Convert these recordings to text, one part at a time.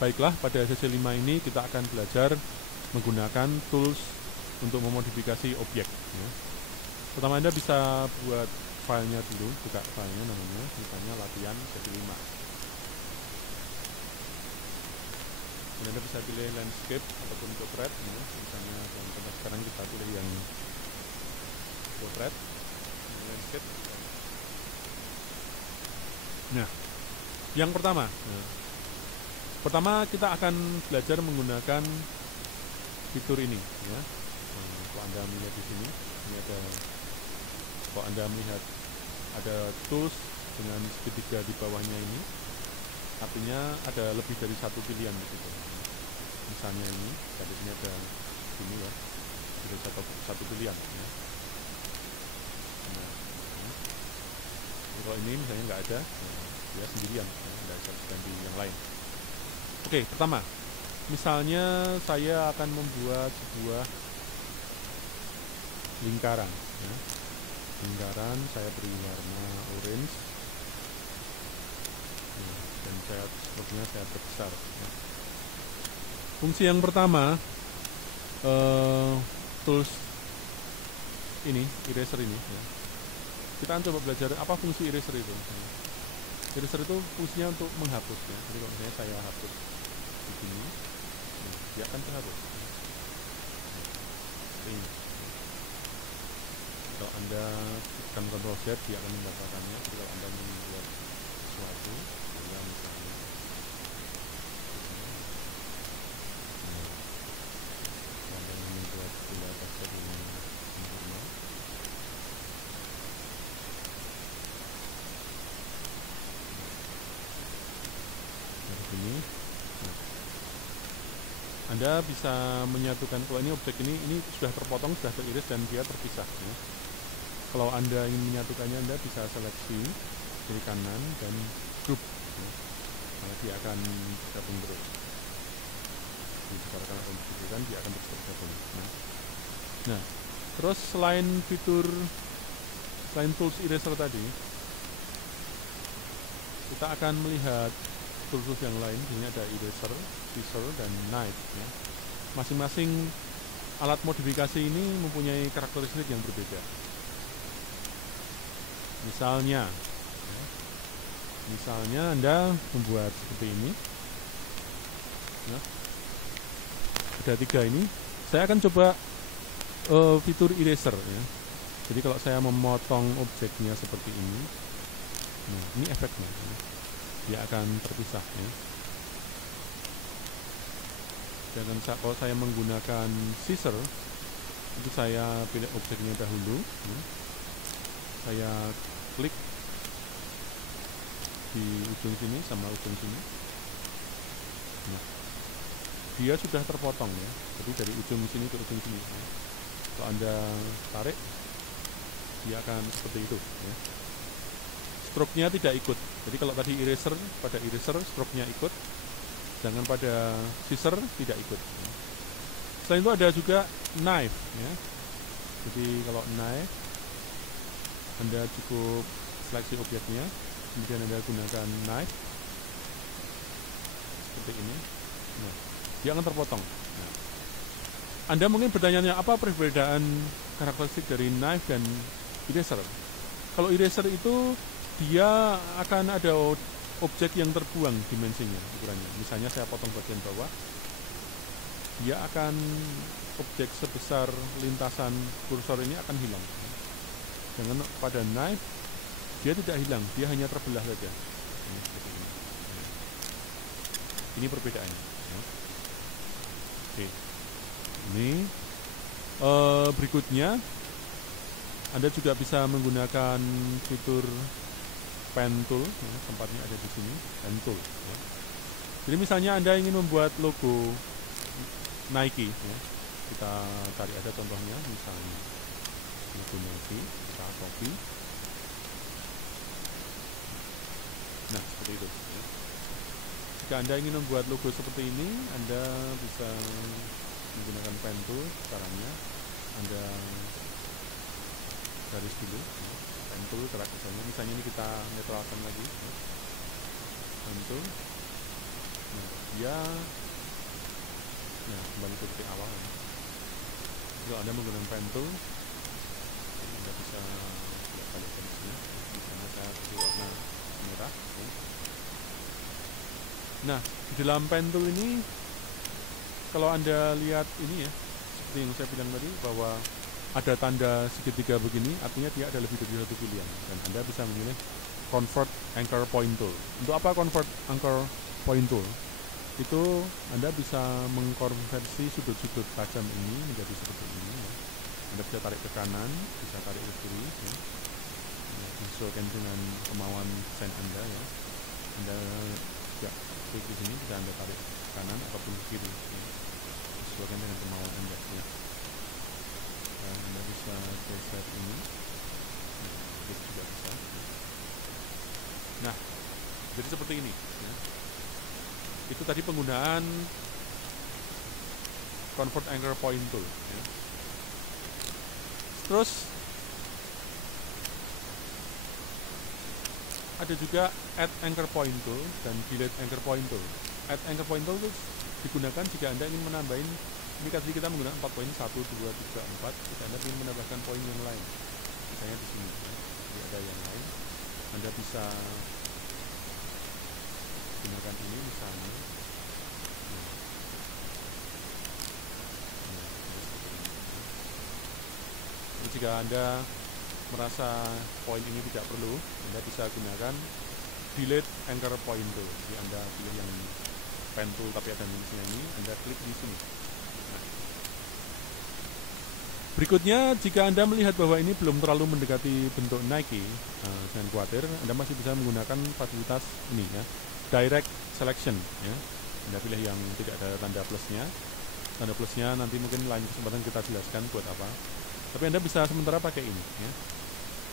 Baiklah, pada sesi 5 ini kita akan belajar menggunakan tools untuk memodifikasi objek. Ya. Pertama Anda bisa buat filenya dulu, buka filenya namanya, misalnya latihan sesi 5. Dan Anda bisa pilih landscape ataupun portrait. Ya. Misalnya contoh sekarang kita pilih yang portrait, landscape. Nah, yang pertama. Pertama kita akan belajar menggunakan fitur ini, ya. Kalau Anda melihat di sini, ini ada. Kalau Anda melihat ada tools dengan segitiga di bawahnya ini, artinya ada lebih dari satu pilihan di situ. Misalnya ini, di sini ada ini ya, ada satu pilihan. Ya. Nah, kalau ini misalnya nggak ada, dia sendirian, ya, nggak bisa ganti yang lain. Oke, pertama, misalnya saya akan membuat sebuah lingkaran. Ya. Lingkaran saya beri warna orange, ya, dan sepertinya saya perbesar. Ya. Fungsi yang pertama, tools ini, eraser ini. Ya. Kita akan coba belajar apa fungsi eraser itu. Ya. Eraser itu fungsinya untuk menghapus. Ya. Jadi kalau misalnya saya hapus di sini, dia akan terhapus. Ini. Kalau Anda tekan Ctrl Z, dia akan mendapatkannya. Jadi kalau Anda membuat sesuatu, ya misalnya, Anda membuat bola basket ini normal. Dari sini. Anda bisa menyatukan, kalau ini objek ini sudah terpotong, sudah teriris dan dia terpisah. Ya. Kalau Anda ingin menyatukannya, Anda bisa seleksi kiri kanan dan group. Ya. Nah, dia akan gabung terus. Dibicarakan atau dibicarakan, dia akan terus bergabung. Nah, terus selain tools eraser tadi, kita akan melihat tools yang lain. Ini ada eraser, scissor, dan knife. Ya. Masing-masing alat modifikasi ini mempunyai karakteristik yang berbeda. Misalnya Anda membuat seperti ini. Ya. Ada 3 ini. Saya akan coba fitur eraser. Ya. Jadi kalau saya memotong objeknya seperti ini, nah ini efeknya. Ya. Dia akan terpisah. Ya. Dan kalau saya menggunakan scissor, itu saya pilih objeknya dahulu. Ya. Saya klik di ujung sini sama ujung sini. Nah, dia sudah terpotong ya. Jadi dari ujung sini ke ujung sini. Ya. Kalau Anda tarik, dia akan seperti itu. Ya. Stroke-nya tidak ikut. Jadi kalau tadi pada eraser stroke-nya ikut, sedangkan pada scissor tidak ikut. Selain itu ada juga knife. Ya. Jadi kalau knife, Anda cukup seleksi objeknya, kemudian Anda gunakan knife seperti ini. Nah, dia akan terpotong. Nah, Anda mungkin bertanya, apa perbedaan karakteristik dari knife dan eraser? Kalau eraser itu dia akan ada objek yang terbuang dimensinya, ukurannya. Misalnya saya potong bagian bawah, dia akan objek sebesar lintasan kursor ini akan hilang. Dengan pada knife dia tidak hilang, dia hanya terbelah saja. Ini perbedaannya. Oke. Ini berikutnya Anda juga bisa menggunakan fitur pen tool. Ya, tempatnya ada di sini, pen tool. Ya. Jadi misalnya Anda ingin membuat logo Nike. Ya. Kita cari ada contohnya, misalnya logo Nike, kita copy. Nah, seperti itu. Ya. Jika Anda ingin membuat logo seperti ini, Anda bisa menggunakan pen tool. Caranya Anda garis dulu, ya. Pen tool misalnya ini kita netralkan lagi. Ya. Pen tool. Nah, dia ya kembali seperti awal ya. Kalau Anda menggunakan pen tool, Anda bisa balikkan di sini. Di sana saya kasih warna merah. Oke. Nah, di dalam pen tool ini, kalau Anda lihat ini ya, seperti yang saya bilang tadi bahwa ada tanda segitiga begini, artinya dia ada lebih dari satu pilihan, dan Anda bisa memilih convert anchor point tool. Untuk apa convert anchor point tool? Itu Anda bisa mengkonversi sudut-sudut tajam ini menjadi seperti ini ya. Anda bisa tarik ke kanan, bisa tarik ke kiri ya. Menyesuaikan dengan kemauan desain Anda ya. Anda juga klik di sini, bisa Anda tarik ke kanan ataupun ke kiri ya. Menyesuaikan dengan kemauan Anda ya. Dan Anda bisa geser ini, nah, itu juga bisa. Nah, jadi seperti ini ya. Itu tadi penggunaan convert anchor point tool ya. Terus ada juga add anchor point tool dan delete anchor point tool. Add anchor point tool itu digunakan jika Anda ingin menambahin, ini tadi kita menggunakan 4 poin, 1, 2, 3, 4. Jika Anda ingin menambahkan poin yang lain, misalnya di sini ya. Jadi ada yang lain, Anda bisa gunakan ini misalnya. Jadi jika Anda merasa poin ini tidak perlu, Anda bisa gunakan delete anchor point tool. Jadi Anda pilih yang pen tool tapi ada minusnya ini, Anda klik di sini. Nah, berikutnya, jika Anda melihat bahwa ini belum terlalu mendekati bentuk Nike, jangan khawatir, Anda masih bisa menggunakan fasilitas ini ya, direct selection ya. Anda pilih yang tidak ada tanda plusnya. Tanda plusnya nanti mungkin lain kesempatan kita jelaskan buat apa. Tapi Anda bisa sementara pakai ini ya.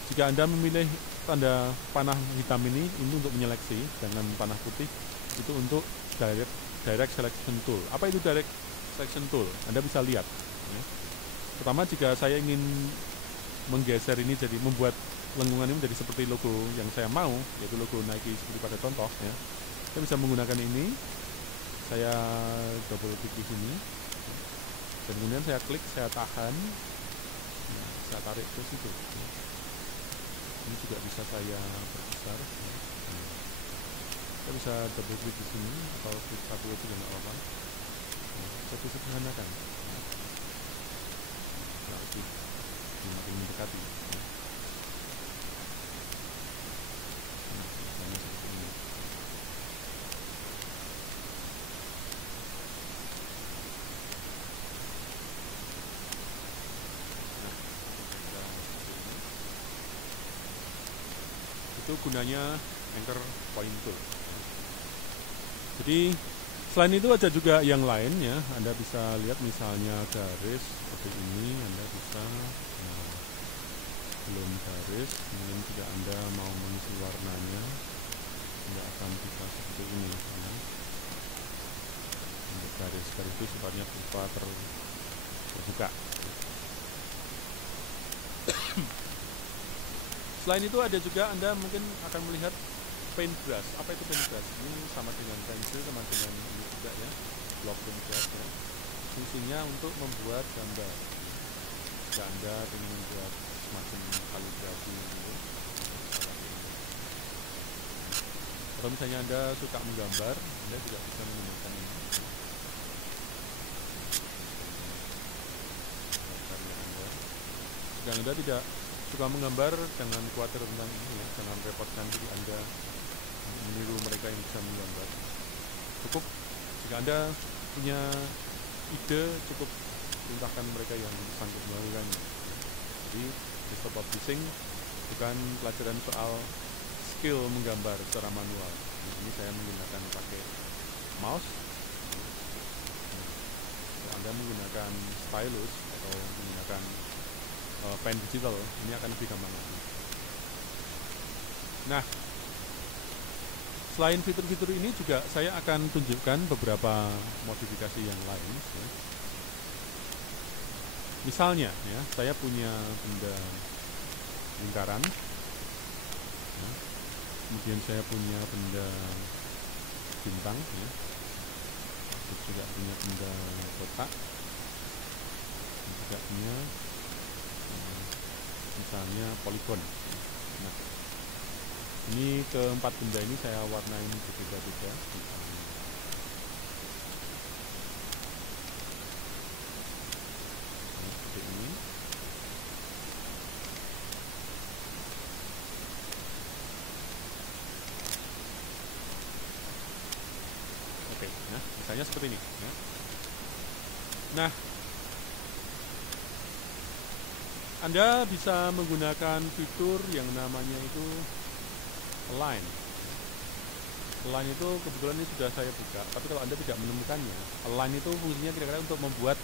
Jika Anda memilih tanda panah hitam ini untuk menyeleksi, dengan panah putih itu untuk direct selection tool. Apa itu direct selection tool? Anda bisa lihat ya. Pertama, jika saya ingin menggeser ini, jadi membuat lengkungan ini menjadi seperti logo yang saya mau, yaitu logo Nike seperti pada contoh ya, saya bisa menggunakan ini. Saya double klik di sini dan kemudian saya klik, saya tahan, nah, saya tarik ke situ ya. Ini juga bisa saya perbesar ya. Saya bisa double klik di sini atau klik satu aja nggak apa-apa. Nah, saya bisa sederhanakan ya. Nah, lebih makin mendekati ya. Nah, misalnya seperti ini. Itu gunanya anchor point tool. Jadi selain itu ada juga yang lain ya. Anda bisa lihat misalnya garis seperti ini, Anda bisa belum garis, kemudian jika Anda mau mengisi warnanya, Anda akan bisa seperti ini ya. Untuk garis-garis itu sifatnya berupa terbuka. Selain itu ada juga Anda mungkin akan melihat paintbrush. Apa itu paintbrush? Ini sama dengan pensil, sama dengan ini juga ya, block paintbrush ya. Fungsinya untuk membuat gambar. Jika Anda ingin membuat semacam kaligrafi gitu, atau misalnya Anda suka menggambar, Anda juga bisa menggunakan ini. Jika Anda tidak suka menggambar, jangan khawatir tentang ini ya, jangan repotkan diri Anda meniru mereka yang bisa menggambar. Cukup jika Anda punya ide, cukup perintahkan mereka yang sanggup melakukannya. Jadi desktop publishing bukan pelajaran soal skill menggambar secara manual. Di sini saya menggunakan pakai mouse. Kalau Anda menggunakan stylus atau menggunakan pen digital, ini akan lebih gampang lagi. Nah, selain fitur-fitur ini juga saya akan tunjukkan beberapa modifikasi yang lain ya. Misalnya ya, saya punya benda lingkaran ya. Kemudian saya punya benda bintang ya. terus juga punya benda kotak, juga punya misalnya poligon. Nah, ini keempat benda ini saya warnain berbeda-beda. Seperti ini. Oke, nah misalnya seperti ini. Ya. Nah, Anda bisa menggunakan fitur yang namanya itu align. Align itu kebetulan ini sudah saya buka, tapi kalau Anda tidak menemukannya, align itu fungsinya kira-kira untuk membuat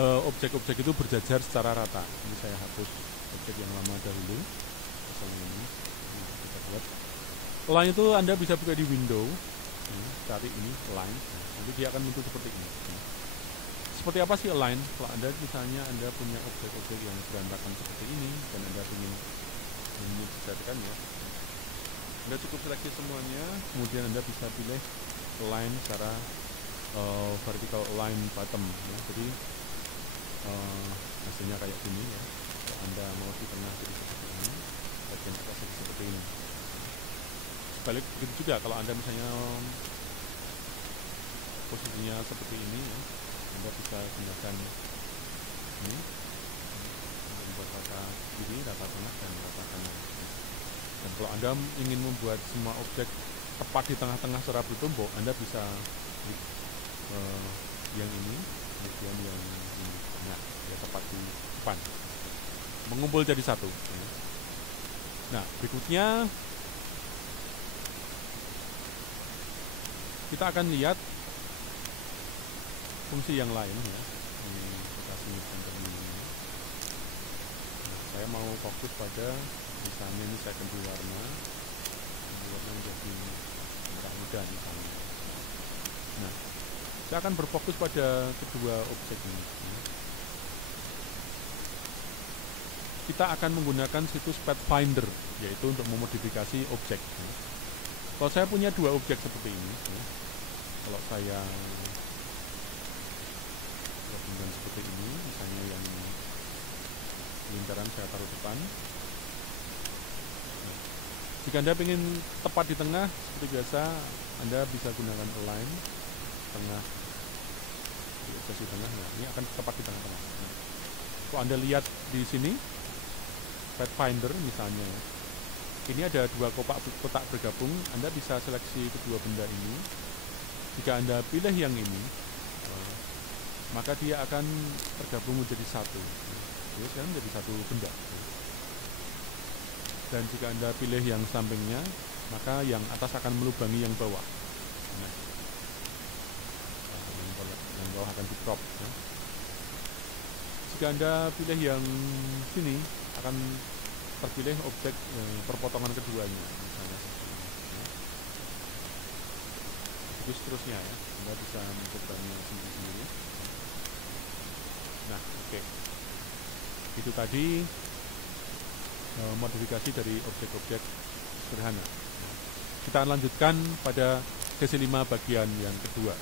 objek-objek itu berjajar secara rata. Ini saya hapus objek yang lama dahulu. Ini kita buat. Align itu Anda bisa buka di window, cari ini align, nanti dia akan muncul seperti ini. Seperti apa sih align? Kalau Anda misalnya Anda punya objek-objek yang berantakan seperti ini dan Anda ingin menyesuaikannya, Anda cukup seleksi semuanya, kemudian Anda bisa pilih align secara vertical align bottom. Ya. Jadi hasilnya kayak gini ya. Kalau Anda mau di tengah jadi seperti ini, bagian atas jadi seperti ini. Sebalik begitu juga kalau Anda misalnya posisinya seperti ini ya. Anda bisa gunakan ini untuk membuat rata kiri, rata tengah, dan rata kanan. Dan kalau Anda ingin membuat semua objek tepat di tengah-tengah secara bertumpuk, Anda bisa klik yang ini, kemudian yang ini, nah, ya tepat di depan, mengumpul jadi satu. Nah, berikutnya kita akan lihat fungsi yang lain ya. Kita simpan ini. Nah, saya mau fokus pada misalnya ini saya ganti warna menjadi merah muda misalnya. Nah, saya akan berfokus pada kedua objek ini. Kita akan menggunakan situs Pathfinder, yaitu untuk memodifikasi objek. Kalau saya punya dua objek seperti ini, kalau saya dan seperti ini, misalnya yang lingkaran saya taruh depan. Nah, jika Anda ingin tepat di tengah, seperti biasa, Anda bisa gunakan align tengah, di sisi tengah. Nah, ini akan tepat di tengah-tengah. Nah, kalau Anda lihat di sini, Pathfinder misalnya, ini ada dua kotak bergabung. Anda bisa seleksi kedua benda ini. Jika Anda pilih yang ini, maka dia akan tergabung menjadi satu. Jadi sekarang menjadi satu benda. Dan jika Anda pilih yang sampingnya, maka yang atas akan melubangi yang bawah. Nah, yang bawah akan di crop. Ya. Jika Anda pilih yang sini, akan terpilih objek perpotongan keduanya. Misalnya ya. Itu seterusnya ya. Anda bisa mencobanya sendiri-sendiri. Nah, oke. Itu tadi modifikasi dari objek-objek sederhana. Kita akan lanjutkan pada sesi 5 bagian yang kedua.